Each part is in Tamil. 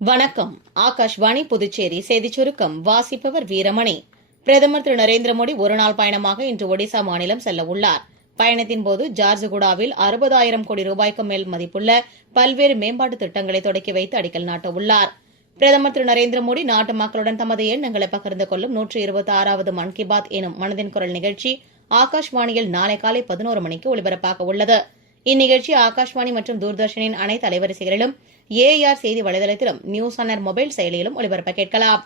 வணக்கம். ஆகாஷ்வாணி புதுச்சேரி செய்திச் சுருக்கம் வாசிப்பவர் வீரமணி. பிரதமர் திரு நரேந்திர மோடி ஒருநாள் பயணமாக இன்று ஒடிசா மாநிலம் செல்ல உள்ளார். பயணத்தின்போது ஜார்சுகுடாவில் 60,000 கோடி ரூபாய்க்கு மேல் மதிப்புள்ள பல்வேறு மேம்பாட்டு திட்டங்களை தொடக்கி வைத்து அடிக்கல் நாட்ட உள்ளார். பிரதமர் திரு நரேந்திர மோடி நாட்டு மக்களுடன் தமது எண்ணங்களை பகிர்ந்து கொள்ளும் 126வது மன் கி பாத் எனும் மனதின் குரல் நிகழ்ச்சி ஆகாஷ்வாணியில் நாளை காலை 11 மணிக்கு ஒலிபரப்பாக உள்ளது. இந்நிகழ்ச்சி ஆகாஷ்வாணி மற்றும் தூர்தர்ஷனின் அனைத்து அலைவரிசைகளிலும் ஏஆர் செய்தி வலைதளத்திலும் நியூஸ் ஆன் ஏர் மொபைல் செயலியிலும் ஒலிபரப்ப கேட்கலாம்.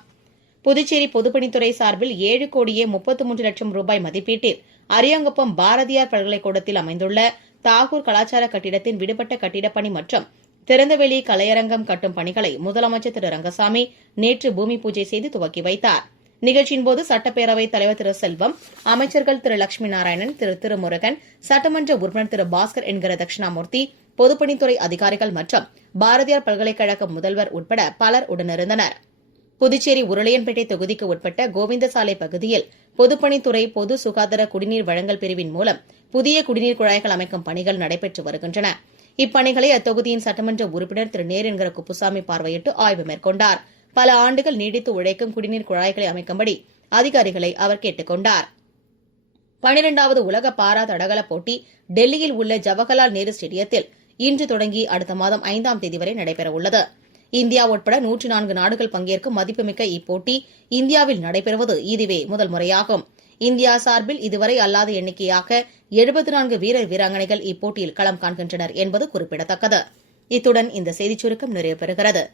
புதுச்சேரி பொதுப்பணித்துறை சார்பில் 7,33,00,000 ரூபாய் மதிப்பீட்டில் அரியாங்குப்பம் பாரதியார் பல்கலைக்கூடத்தில் அமைந்துள்ள தாகூர் கலாச்சார கட்டிடத்தின் விடுபட்ட கட்டிடப்பணி மற்றும் திறந்தவெளி கலையரங்கம் கட்டும் பணிகளை முதலமைச்சர் திரு ரங்கசாமி நேற்று பூமி பூஜை செய்து துவக்கி வைத்தார். நிகழ்ச்சியின்போது சட்டப்பேரவைத் தலைவர் திரு செல்வம், அமைச்சர்கள் திரு லட்சுமி நாராயணன், திரு திருமுருகன், சட்டமன்ற உறுப்பினர் திரு பாஸ்கர் என்கிற தட்சிணாமூர்த்தி, பொதுப்பணித்துறை அதிகாரிகள் மற்றும் பாரதியார் பல்கலைக்கழக முதல்வர் உட்பட பலர் உடனிருந்தனர். புதுச்சேரி உருளையன்பேட்டை தொகுதிக்கு உட்பட்ட கோவிந்தசாலை பகுதியில் பொதுப்பணித்துறை பொது சுகாதார குடிநீர் வழங்கல் பிரிவின் மூலம் புதிய குடிநீர் குழாய்கள் அமைக்கும் பணிகள் நடைபெற்று வருகின்றன. இப்பணிகளை அத்தொகுதியின் சட்டமன்ற உறுப்பினர் திரு நேர் என்கிற குப்புசாமி பார்வையிட்டு ஆய்வு மேற்கொண்டார். பல ஆண்டுகள் நீடித்து உழைக்கும் குடிநீர் குழாய்களை அமைக்கும்படி அதிகாரிகளை அவர் கேட்டுக் கொண்டார். 12வது உலக பாரா தடகள போட்டி டெல்லியில் உள்ள ஜவஹர்லால் நேரு ஸ்டேடியத்தில் இன்று தொடங்கி அடுத்த மாதம் 5ஆம் தேதி வரை நடைபெறவுள்ளது. இந்தியா உட்பட 104 நாடுகள் பங்கேற்கும் மதிப்புமிக்க இப்போட்டி இந்தியாவில் நடைபெறுவது இதுவே முதல் முறையாகும். இந்தியா சார்பில் இதுவரை அல்லாத எண்ணிக்கையாக 74 வீரர் வீராங்கனைகள் இப்போட்டியில் களம் காண்கின்றனர் என்பது குறிப்பிடத்தக்கது. இத்துடன் இந்த செய்திச் சுருக்கம் நிறைவு பெறுகிறது.